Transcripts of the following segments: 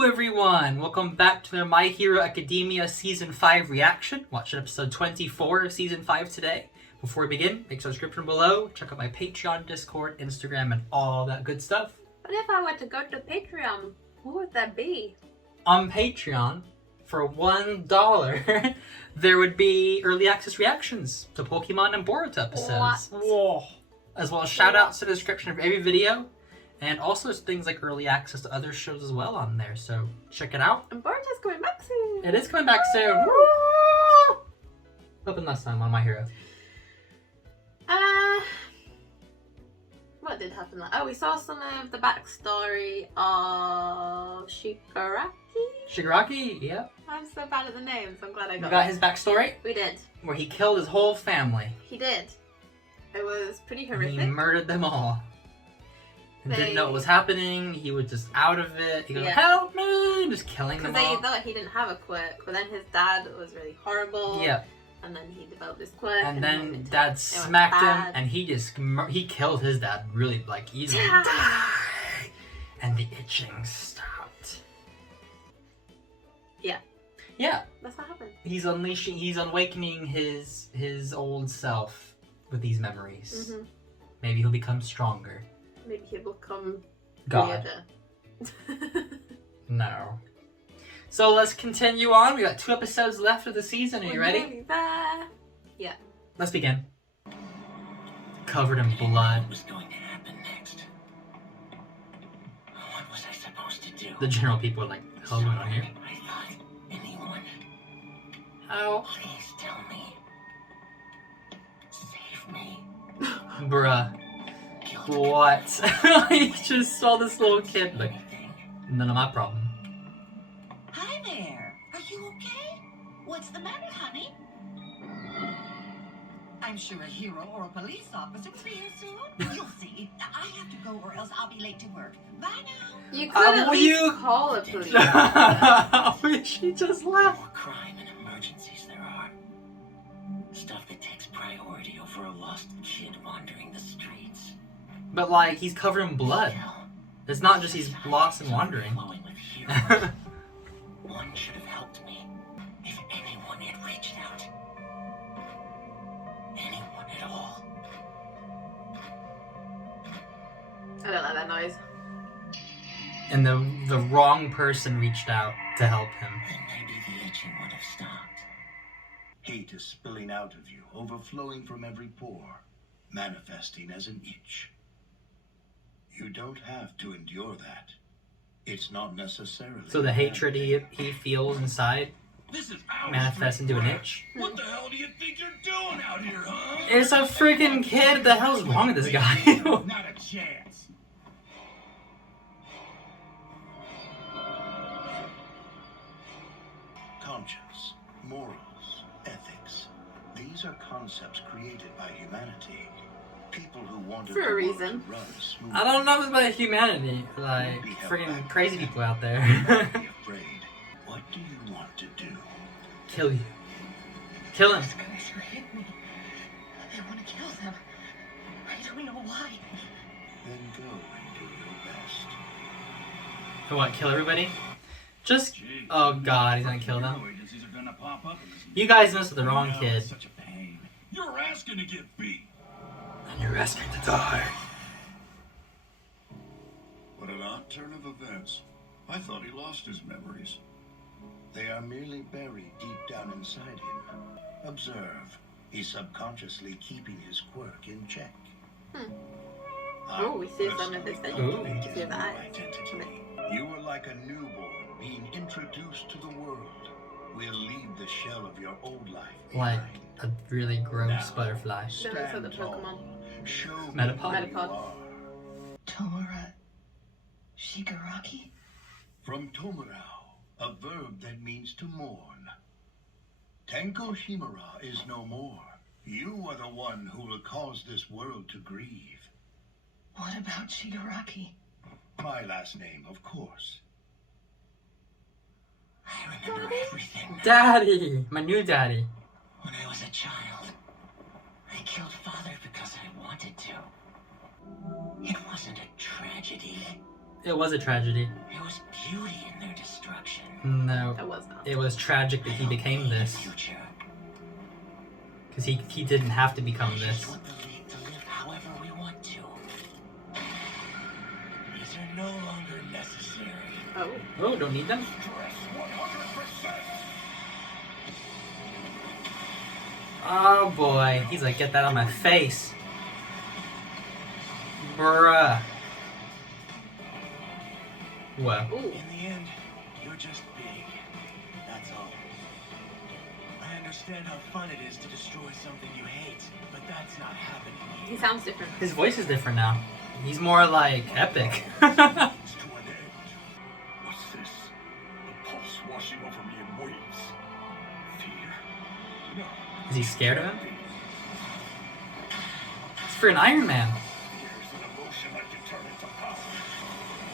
Hello everyone! Welcome back to the My Hero Academia Season 5 reaction. Watching episode 24 of Season 5 today. Before we begin, make sure description below. Check out my Patreon, Discord, Instagram, and all that good stuff. But if I were to go to Patreon, what would that be? On Patreon, for $1, there would be early access reactions to Pokemon and Boruto episodes. Whoa. As well as shout-outs to the description of every video. And also there's things like early access to other shows as well on there, so check it out. And Boruto's coming back soon. It is coming back soon. What happened last time on My Hero? What did happen? Oh, we saw some of the backstory of Shigaraki. Shigaraki, yeah. I'm so bad at the names. I'm glad I got. We got his backstory. We did. Where he killed his whole family. He did. It was pretty horrific. He murdered them all. And didn't know what was happening. He was just out of it. He goes, help me! Just killing them all. Because they thought he didn't have a quirk, but then his dad was really horrible. Yeah. And then he developed this quirk. And then dad smacked him, and he just killed his dad really easily. And the itching stopped. Yeah. Yeah. That's what happened. He's awakening his old self with these memories. Mm-hmm. Maybe he'll become stronger. Maybe he'll become God. weirder. No. So let's continue on. We got 2 episodes left of the season. Are you ready? Yeah. Let's begin. Covered in blood. What was going to happen next? What was I supposed to do? The general people are like, hell's going on here? I thought anyone. How? Please tell me. Save me. Bruh. What? I just saw this little kid like, none of my problem. Hi there. Are you okay? What's the matter, honey? I'm sure a hero or a police officer will be here soon. You'll see. I have to go or else I'll be late to work. Bye now. You could at least call a police. I wish she just left. More crime and emergencies there are. Stuff that takes priority over a lost kid wandering the streets. But like, he's covered in blood. It's not just he's lost and wandering. One should have helped me. If anyone had reached out. Anyone at all. I don't like that noise. And the wrong person reached out to help him. Then maybe the itching would have stopped. Hate is spilling out of you, overflowing from every pore, manifesting as an itch. You don't have to endure that. It's not necessarily. So the hatred he feels inside manifests into an itch. What the hell do you think you're doing out here, huh? It's a freaking kid. What the hell's wrong with this guy? Not a chance. Conscience, morals, ethics. These are concepts created by humanity. People who wanted for a reason. I don't know about humanity. Like, freaking crazy people out there. Be afraid. What do you want to do? Kill you. Kill him. These guys are hitting me. I want to kill them. I don't know why. Then go and do your best. For what? Kill everybody? Just. Oh god, he's gonna kill them. You guys messed with the wrong kid. Such a pain. You're asking to get beat. And you're asking to die. What an odd turn of events. I thought he lost his memories. They are merely buried deep down inside him. Observe. He's subconsciously keeping his quirk in check. Oh, we see some of his thing. We see the eyes. Identity. You are like a newborn being introduced to the world. We'll leave the shell of your old life behind. Like a really gross butterfly. Then we saw the Pokemon. Show Metapod. who you are. Tomura Shigaraki? From Tomorau, a verb that means to mourn. Tenko Shimura is no more. You are the one who will cause this world to grieve. What about Shigaraki? My last name, of course. I remember everything. Daddy! My new daddy. When I was a child, I killed Father because I wanted to. It wasn't a tragedy. It was a tragedy. It was beauty in their destruction. No. That was not. It was tragic that he became this. Future. Because he didn't have to become I this. just want the League to live however we want to. These are no longer necessary. Oh. Oh, don't need them? Stress 100%. Oh boy. He's like, get that on my face. Bruh. Whoa. Ooh. In the end, you're just big. That's all. I understand how fun it is to destroy something you hate, but that's not happening He here. sounds different. His voice is different now. He's more like epic. It's to an end. What's this? The pulse washing over me in waves. Fear? No. Is he scared of him? It's for an Iron Man. Fear's an emotion I can turn into power.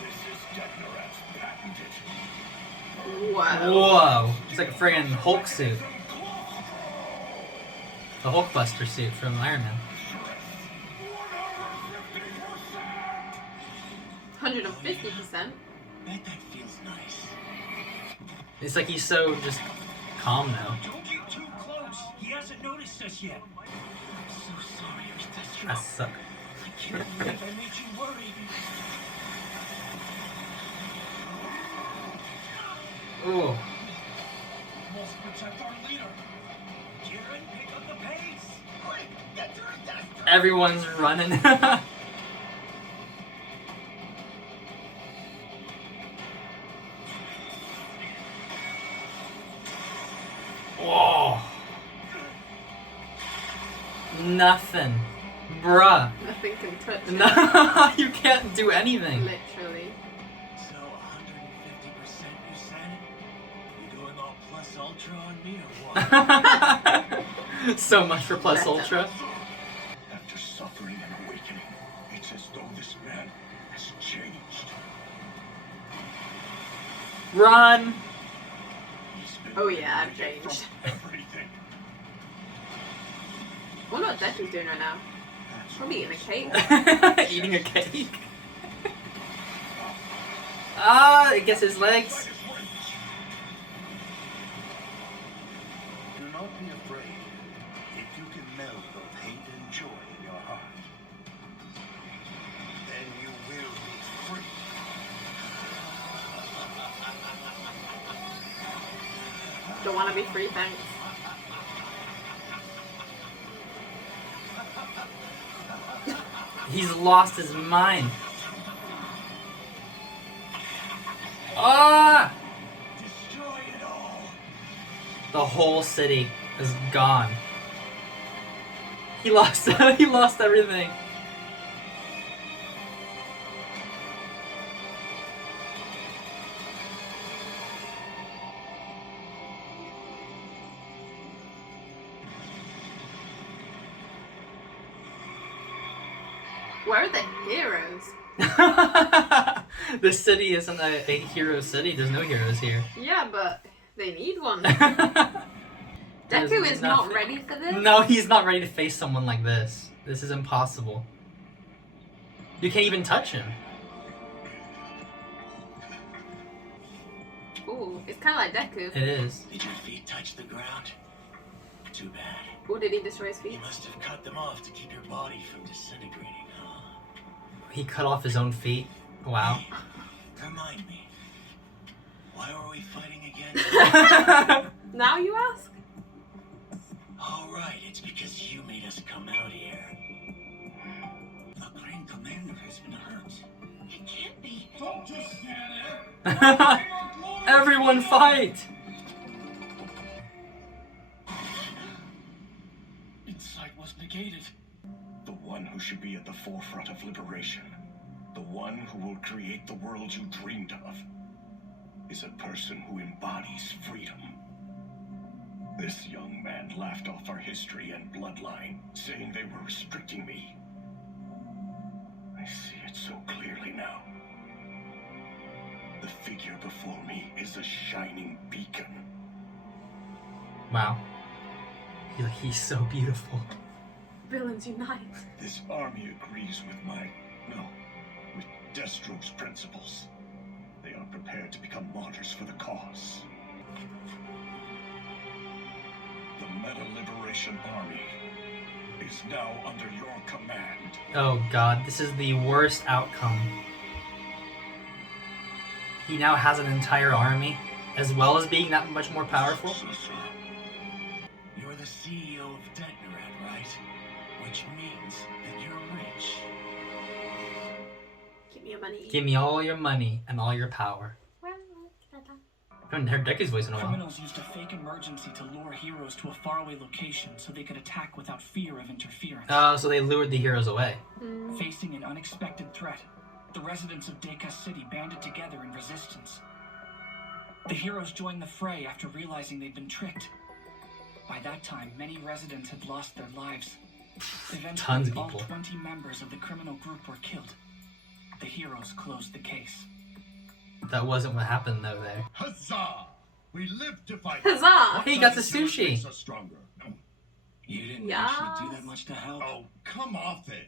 This is Degnarat's patented. Wow. Whoa. It's like a friggin' Hulk suit. The Hulkbuster suit from Iron Man. 150%. Bet that feels nice. It's like he's so just calm now. Don't get too close. He hasn't noticed us yet. I'm so sorry, Re-Destro. I suck. I can't believe I made you worried. Ooh. Must protect our leader. Kieran, pick up the pace. Quick, get to Re-Destro. Everyone's running. Whoa. Nothing. Bruh. Nothing can touch it. No, you can't do anything. Literally. So 150% you said? You going all plus ultra on me or what? So much for Plus Ultra. After suffering and awakening, it's as though this man has changed. Run. He's been Oh yeah, I've liberated from changed. everything. I wonder what Deku's doing right now. That's Probably eating a cake. Eating a cake. Ah, it gets his legs. Do not be afraid. If you can meld both hate and joy in your heart, then you will be free. Don't want to be free, thanks. He's lost his mind. Ah! Destroy it all. The whole city is gone. He lost. He lost everything. Where are the heroes? The city isn't a hero city. There's no heroes here. Yeah, but they need one. There's Deku is not nothing. ready for this. No, he's not ready to face someone like this. This is impossible. You can't even touch him. Ooh, it's kind of like Deku. It is. Did your feet touch the ground? Too bad. Or did he destroy his feet? You must have cut them off to keep your body from disintegrating, huh? He cut off his own feet. Wow. Hey, remind me. Why were we fighting again? Now you ask? All right, it's because you made us come out here. The Grand Commander has been hurt. It can't be. Don't just stand there. Everyone fight! Insight was negated. The one who should be at the forefront of liberation, the one who will create the world you dreamed of, is a person who embodies freedom. This young man laughed off our history and bloodline, saying they were restricting me. I see it so clearly now. The figure before me is a shining beacon. Wow. He's so beautiful. Villains unite. This army agrees with with Destro's principles. They are prepared to become martyrs for the cause. The Meta Liberation Army is now under your command. Oh god, this is the worst outcome. He now has an entire army, as well as being that much more powerful. You're the CEO of Detnerat, right? Which means that you're rich. Give me your money. Give me all your money and all your power. I haven't heard Decky's voice in a while. Criminals used a fake emergency to lure heroes to a faraway location so they could attack without fear of interference. Oh, so they lured the heroes away. Facing an unexpected threat, the residents of Dekas City banded together in resistance. The heroes joined the fray after realizing they'd been tricked. By that time, many residents had lost their lives. Eventually, Tons of all people. 20 members of the criminal group were killed. The heroes closed the case. That wasn't what happened though there. Huzzah! We live to fight. Huzzah! Hey, you got the What makes sushi. us stronger? You didn't Yes. actually do that much to help. Oh, come off it.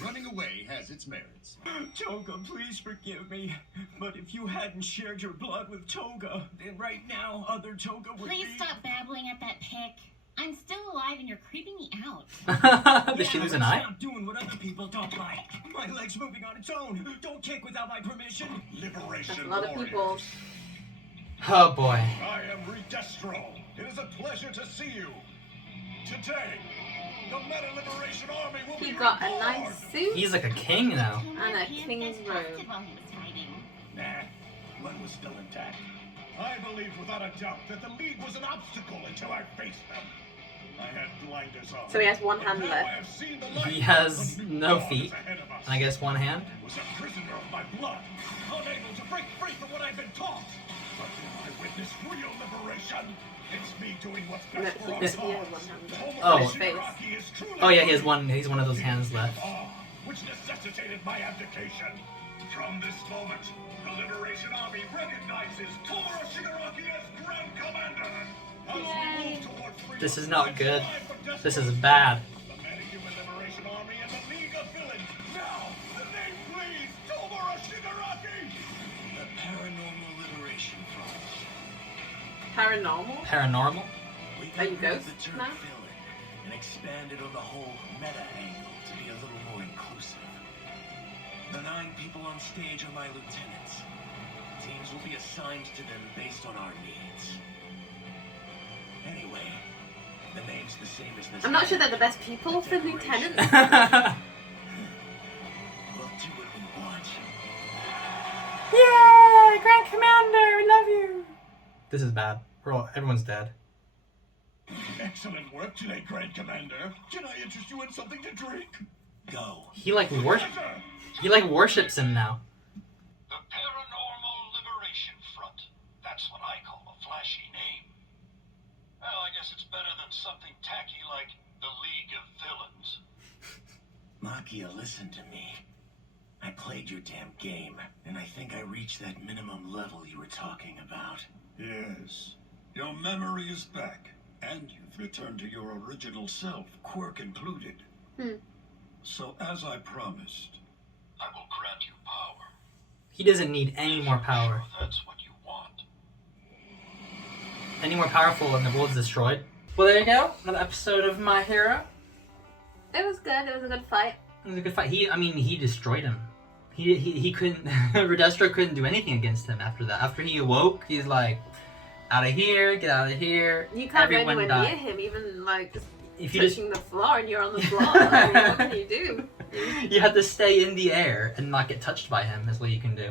Running away has its merits. Toga, please forgive me. But if you hadn't shared your blood with Toga, then right now other Toga would Please be... stop babbling at that pic. I'm still alive and you're creeping me out. Did she lose an but eye? Stop doing what other people don't like. My leg's moving on its own. Don't kick without my permission. Liberation That's a lot of warriors. people. Oh boy. I am Re-Destro. It is a pleasure to see you. Today, the Meta Liberation Army will He be got a reborn. nice suit. He's like a king now. And a king's robe. While he was fighting. Nah, one was still intact. I believe without a doubt that the League was an obstacle until I faced them. I had blinders on. So he has one But hand now left. I have seen the light. He has A new no dawn feet. is ahead of us. And I guess one hand. I was a prisoner of my blood, unable to break free from what I've been taught. But then I witnessed real liberation. It's me doing what's best for our He cause. has one hand left. Oh. Shigaraki is truly Oh yeah, he has one. He's one of those hands left. which necessitated my abdication. From this moment, the Liberation Army recognizes Tomoro Shigaraki as Grand Commander. As we move toward freedom, This is not I good. strive for destiny. This is bad. The Meta-Human Liberation Army and the League of Villains. Now, the name please, Tomoro Shigaraki! The Paranormal Liberation Front. Paranormal? Paranormal. We Are you got rid of ghosts the term now? villain and expanded on the whole meta angle to be a little more inclusive. The 9 people on stage are my lieutenants. Teams will be assigned to them based on our needs. Anyway, the name's the same as this. I'm not sure they're the best people for lieutenants. We'll do what we want. Yay! Grand Commander, we love you. This is bad. Everyone's dead. Excellent work today, Grand Commander. Can I interest you in something to drink? Go. He like Pleasure. worships him now. The Paranormal Liberation Front. That's what I call a flashy name. Well, I guess it's better than something tacky like the League of Villains. Maggio, listen to me. I played your damn game, and I think I reached that minimum level you were talking about. Yes. Your memory is back, and you've returned to your original self, quirk included. So, as I promised, I will grant you power. He doesn't need any more power. Sure that's what you want. Any more powerful and the world's destroyed. Well, there you go. Another episode of My Hero. It was good. It was a good fight. It was a good fight. He destroyed him. He couldn't. Re-Destro couldn't do anything against him after that. After he awoke, he's like, out of here, get out of here. You can't go Everyone anywhere died. near him, even like just If you just touching the floor and you're on the floor. I mean, what can you do? you have to stay in the air and not get touched by him is what you can do.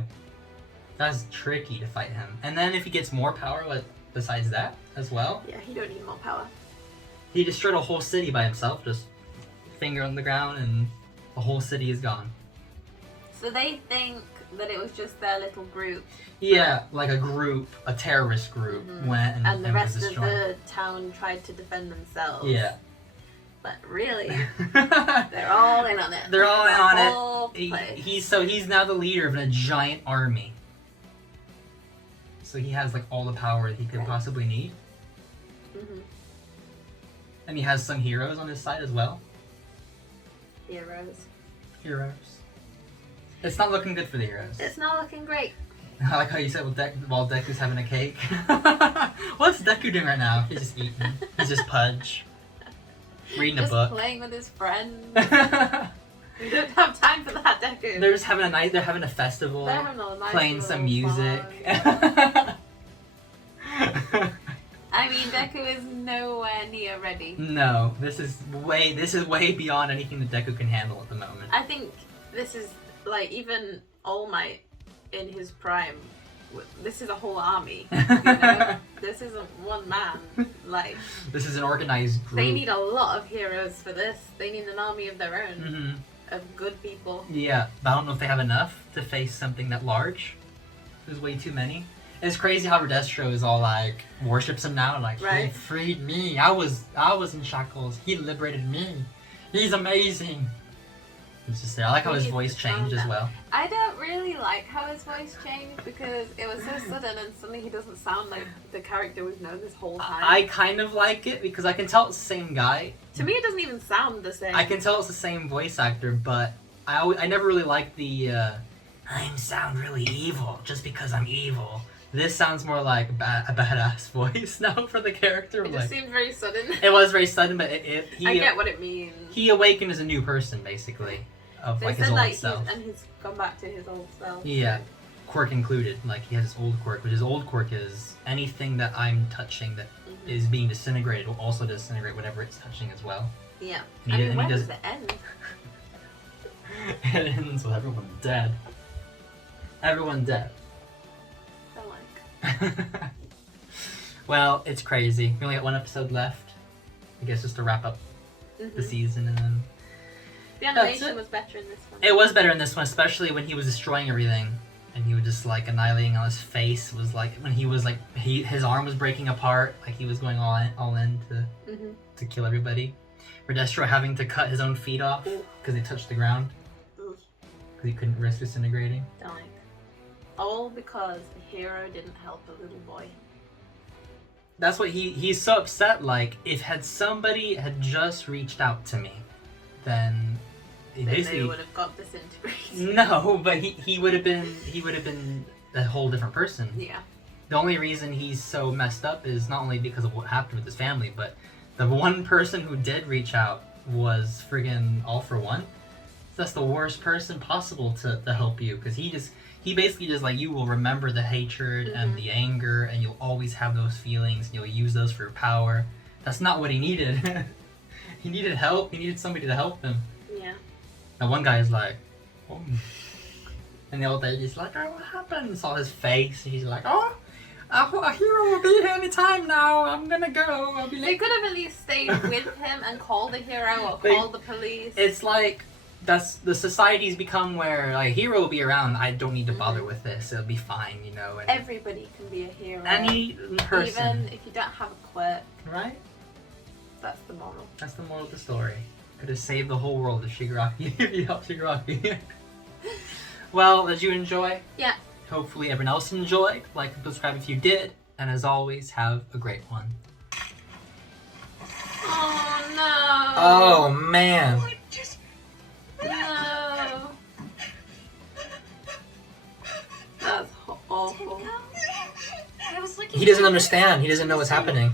That's tricky to fight him. And then if he gets more power, what besides that as well? Yeah, he don't need more power. He destroyed a whole city by himself, just finger on the ground and the whole city is gone. So they think that it was just their little group, Yeah, like a group, a terrorist group went and the was rest of destroyed. the town tried to defend themselves. Yeah. But really, they're all in on it. They're all in The on whole it. place. He's now the leader of a giant army. So he has like all the power that he could possibly need. Mhm. And he has some heroes on his side as well. Heroes. Heroes. It's not looking good for the heroes. It's not looking great. I like how you said while Deku's having a cake. What's Deku doing right now? He's just eating. He's just pudge. Reading a book. Just playing with his friends. We don't have time for that, Deku. They're just having a night. They're having a festival. They're having a nice playing some little music. I mean, Deku is nowhere near ready. No, this is way beyond anything that Deku can handle at the moment. I think this is like even All Might in his prime. This is a whole army. You know? This isn't one man. Like this is an organized group. they need a lot of heroes for this. They need an army of their own. Mm-hmm. Of good people. Yeah, but I don't know if they have enough to face something that large. There's way too many. It's crazy how Re-Destro is all like worships him now, like right. He freed me. I was in shackles. He liberated me. He's amazing. It's just I like how his voice changed as well. I don't really like how his voice changed because it was so sudden and suddenly he doesn't sound like the character we've known this whole time. I kind of like it because I can tell it's the same guy. To me, it doesn't even sound the same. I can tell it's the same voice actor, but I never really liked the I sound really evil just because I'm evil. This sounds more like a badass voice now for the character. It just seemed very sudden. It was very sudden, but he I get what it means. He awakened as a new person, basically, of They like said his old like self. and he's gone back to his old self. Yeah, quirk included. Like he has his old quirk, which his old quirk is anything that I'm touching that is being disintegrated will also disintegrate whatever it's touching as well. Yeah. And he when does does it end? It ends with everyone dead. Everyone dead. Well, it's crazy. We only got one episode left. I guess just to wrap up the season and then... The animation was better in this one. It was better in this one, especially when he was destroying everything. And he was just like annihilating on his face. Was like when he was like his arm was breaking apart, like he was going all in to kill everybody. Re-Destro having to cut his own feet off because they touched the ground. Because he couldn't risk disintegrating. Don't like. All because the hero didn't help the little boy. That's what he's so upset. Like, if somebody had just reached out to me, then they would have got disintegrated. No, but he would have been a whole different person. Yeah. The only reason he's so messed up is not only because of what happened with his family, but the one person who did reach out was friggin' All For One. That's the worst person possible to help you, because he basically just like, you will remember the hatred and the anger, and you'll always have those feelings, and you'll use those for your power. That's not what he needed. He needed help. He needed somebody to help him. Yeah. And one guy is like, oh. And the old lady's like, oh, what happened? Saw his face, and he's like, oh, a hero will be here anytime now. I'm gonna go. I'll be late. They could have at least stayed with him and called the hero or called the police. It's like, that's the society's become where like hero will be around. I don't need to bother with this. It'll be fine, you know. And everybody can be a hero. Any person, even if you don't have a quirk. Right. That's the moral. That's the moral of the story. Could have saved the whole world if Shigaraki if you helped Shigaraki. Well, did you enjoy? Yeah. Hopefully everyone else enjoyed. Like and subscribe if you did. And as always, have a great one. Oh no. Oh man. No. That's awful. He doesn't understand. He doesn't know what's happening.